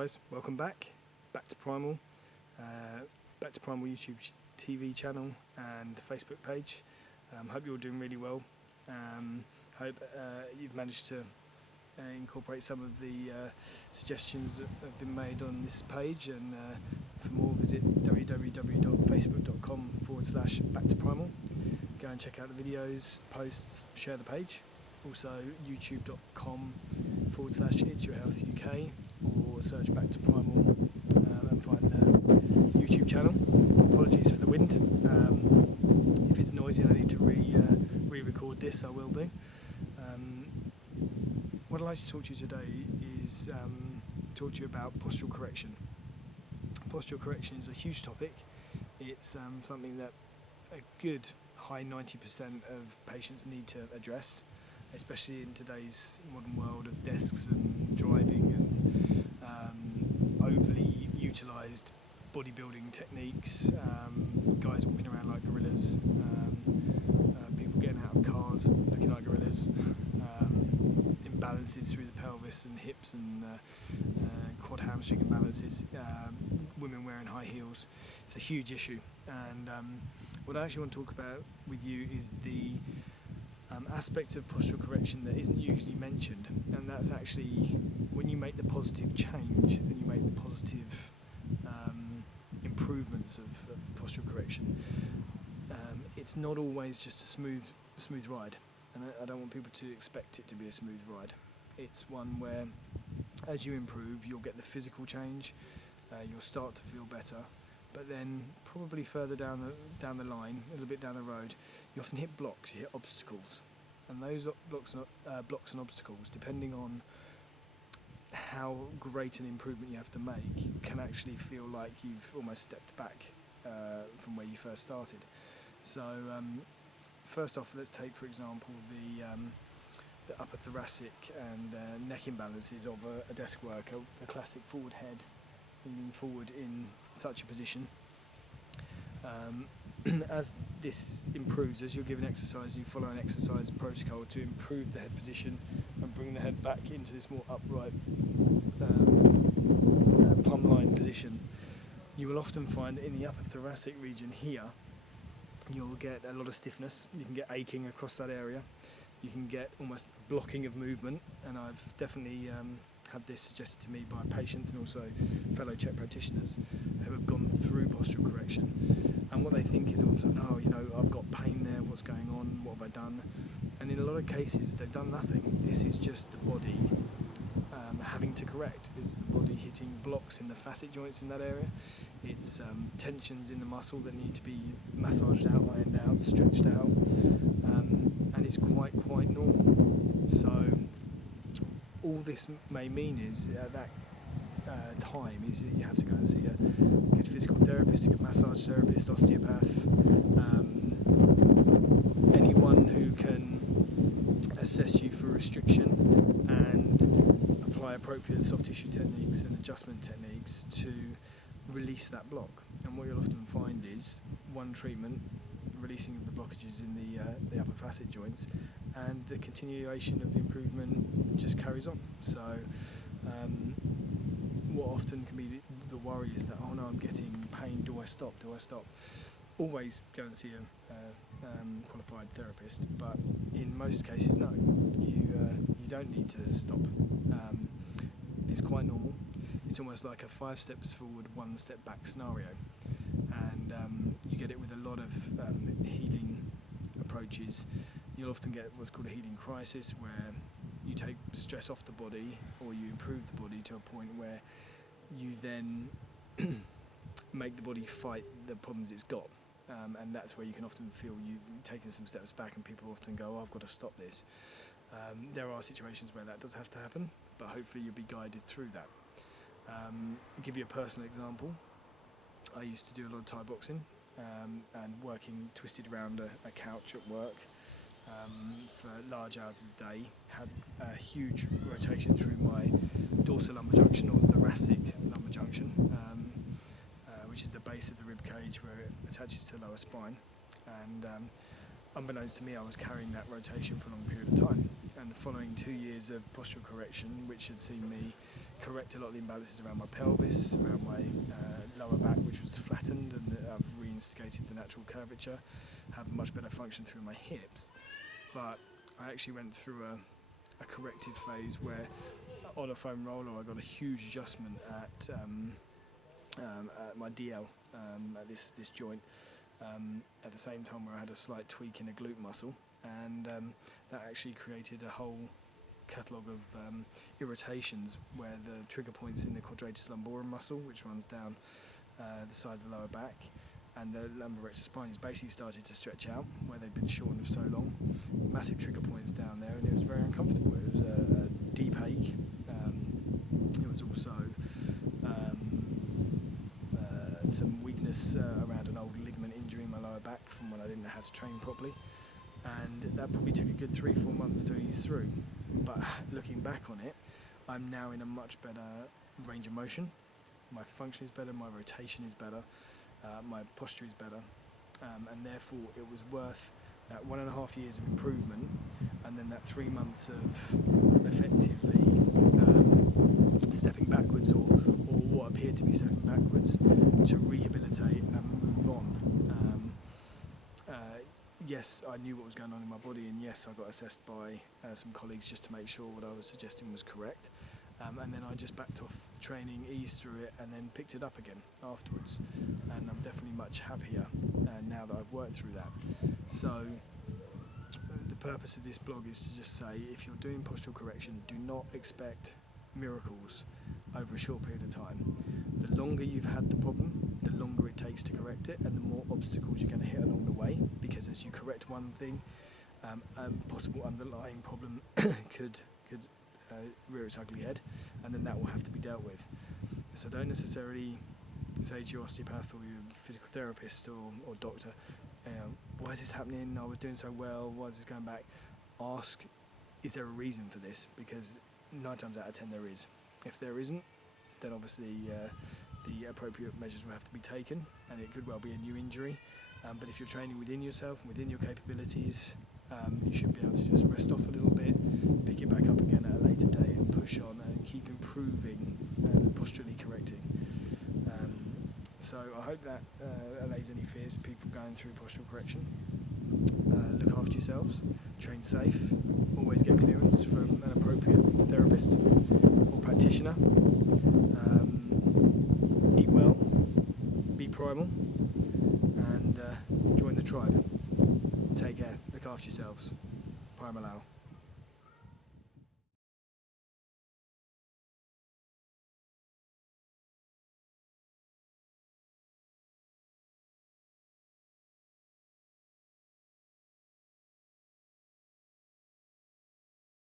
guys, welcome back to Primal, back to Primal YouTube TV channel and Facebook page. Hope you're all doing really well. Hope you've managed to incorporate some of the suggestions that have been made on this page, and for more visit www.facebook.com/backtoprimal. Go and check out the videos, posts, share the page. Also youtube.com/itsyourhealthuk, or search Back to Primal and find the YouTube channel. Apologies for the wind. If it's noisy and I need to re-record this, I will do. What I'd like to talk to you today is talk to you about postural correction. Postural correction is a huge topic. It's something that a good high 90% of patients need to address, especially in today's modern world of desks and driving and overly utilised bodybuilding techniques, guys walking around like gorillas, people getting out of cars looking like gorillas, imbalances through the pelvis and hips and quad hamstring imbalances, women wearing high heels. It's a huge issue, and what I actually want to talk about with you is the aspect of postural correction that isn't usually mentioned, and that's actually when you make the positive change and you make the positive improvements of postural correction. It's not always just a smooth ride, and I don't want people to expect it to be a smooth ride. It's one where, as you improve, you'll get the physical change, you'll start to feel better, but then probably further down the line, a little bit down the road, you often hit blocks, you hit obstacles, and those blocks and obstacles, depending on how great an improvement you have to make, can actually feel like you've almost stepped back from where you first started. So first off, let's take, for example, the upper thoracic and neck imbalances of a desk worker, the classic forward head, leaning forward in such a position. As this improves, as you're given exercise, you follow an exercise protocol to improve the head position and bring the head back into this more upright plumb line position. You will often find that in the upper thoracic region here, you'll get a lot of stiffness. You can get aching across that area. You can get almost blocking of movement, and I've definitely had this suggested to me by patients and also fellow Czech practitioners who have gone through postural correction, and what they think is all of a sudden, oh, I've got pain there, what's going on, what have I done? And in a lot of cases they've done nothing. This is just the body having to correct. It's the body hitting blocks in the facet joints in that area. It's tensions in the muscle that need to be massaged out, ironed out, stretched out, and it's quite normal. So all this may mean is at that time is that you have to go and see a good physical therapist, a good massage therapist, osteopath, anyone who can assess you for restriction and apply appropriate soft tissue techniques and adjustment techniques to release that block. And what you'll often find is one treatment, releasing of the blockages in the upper facet joints, and the continuation of the improvement just carries on. So what often can be the worry is that, oh no, I'm getting pain, do I stop? Always go and see a qualified therapist, but in most cases, no, you don't need to stop. It's quite normal. It's almost like a 5 steps forward, 1 step back scenario, and you get it with a lot of healing approaches. You'll often get what's called a healing crisis, where you take stress off the body, or you improve the body to a point where you then make the body fight the problems it's got, and that's where you can often feel you taking some steps back, and people often go, oh, I've got to stop this. There are situations where that does have to happen, but hopefully you'll be guided through that. I'll give you a personal example. I used to do a lot of Thai boxing, and working twisted around a couch at work for large hours of the day, had a huge rotation through my dorsal lumbar junction or thoracic lumbar junction, which is the base of the rib cage where it attaches to the lower spine, and unbeknownst to me, I was carrying that rotation for a long period of time. And following 2 years of postural correction, which had seen me correct a lot of the imbalances around my pelvis, around my lower back, which was flattened, and I've reinstigated the natural curvature, have much better function through my hips. But I actually went through a corrective phase where on a foam roller I got a huge adjustment at my DL, at this joint, at the same time where I had a slight tweak in a glute muscle, and that actually created a whole catalogue of irritations where the trigger points in the quadratus lumborum muscle, which runs down the side of the lower back, and the lumbar rectus spine is basically started to stretch out where they've been shortened for so long. Massive trigger points down there, and it was very uncomfortable. It was a deep ache. It was also some weakness around an old ligament injury in my lower back from when I didn't know how to train properly, and that probably took a good 3-4 months to ease through. But looking back on it, I'm now in a much better range of motion. My function is better, my rotation is better, my posture is better, and therefore it was worth that 1.5 years of improvement, and then that 3 months of effectively stepping backwards, or what appeared to be stepping backwards, to rehabilitate and move on. Yes, I knew what was going on in my body, and yes, I got assessed by some colleagues just to make sure what I was suggesting was correct. And then I just backed off the training, eased through it, and then picked it up again afterwards. And I'm definitely much happier now that I've worked through that. So the purpose of this blog is to just say, if you're doing postural correction, do not expect miracles over a short period of time. The longer you've had the problem, the longer it takes to correct it, and the more obstacles you're going to hit along the way, because as you correct one thing, a possible underlying problem could rear its ugly head, and then that will have to be dealt with. So don't necessarily say to your osteopath or your physical therapist or doctor, why is this happening? I was doing so well, why is this going back? Ask, is there a reason for this? Because 9 times out of 10 there is. If there isn't, then obviously the appropriate measures will have to be taken, and it could well be a new injury. But if you're training within yourself and within your capabilities, you should be able to just rest off a little bit, pick it back up again at a later date, and push on and keep improving and posturally correcting. So I hope that allays any fears for people going through postural correction. Look after yourselves, train safe, always get clearance from an appropriate therapist or practitioner. Eat well, be primal, and join the tribe. Take care, look after yourselves. Primal.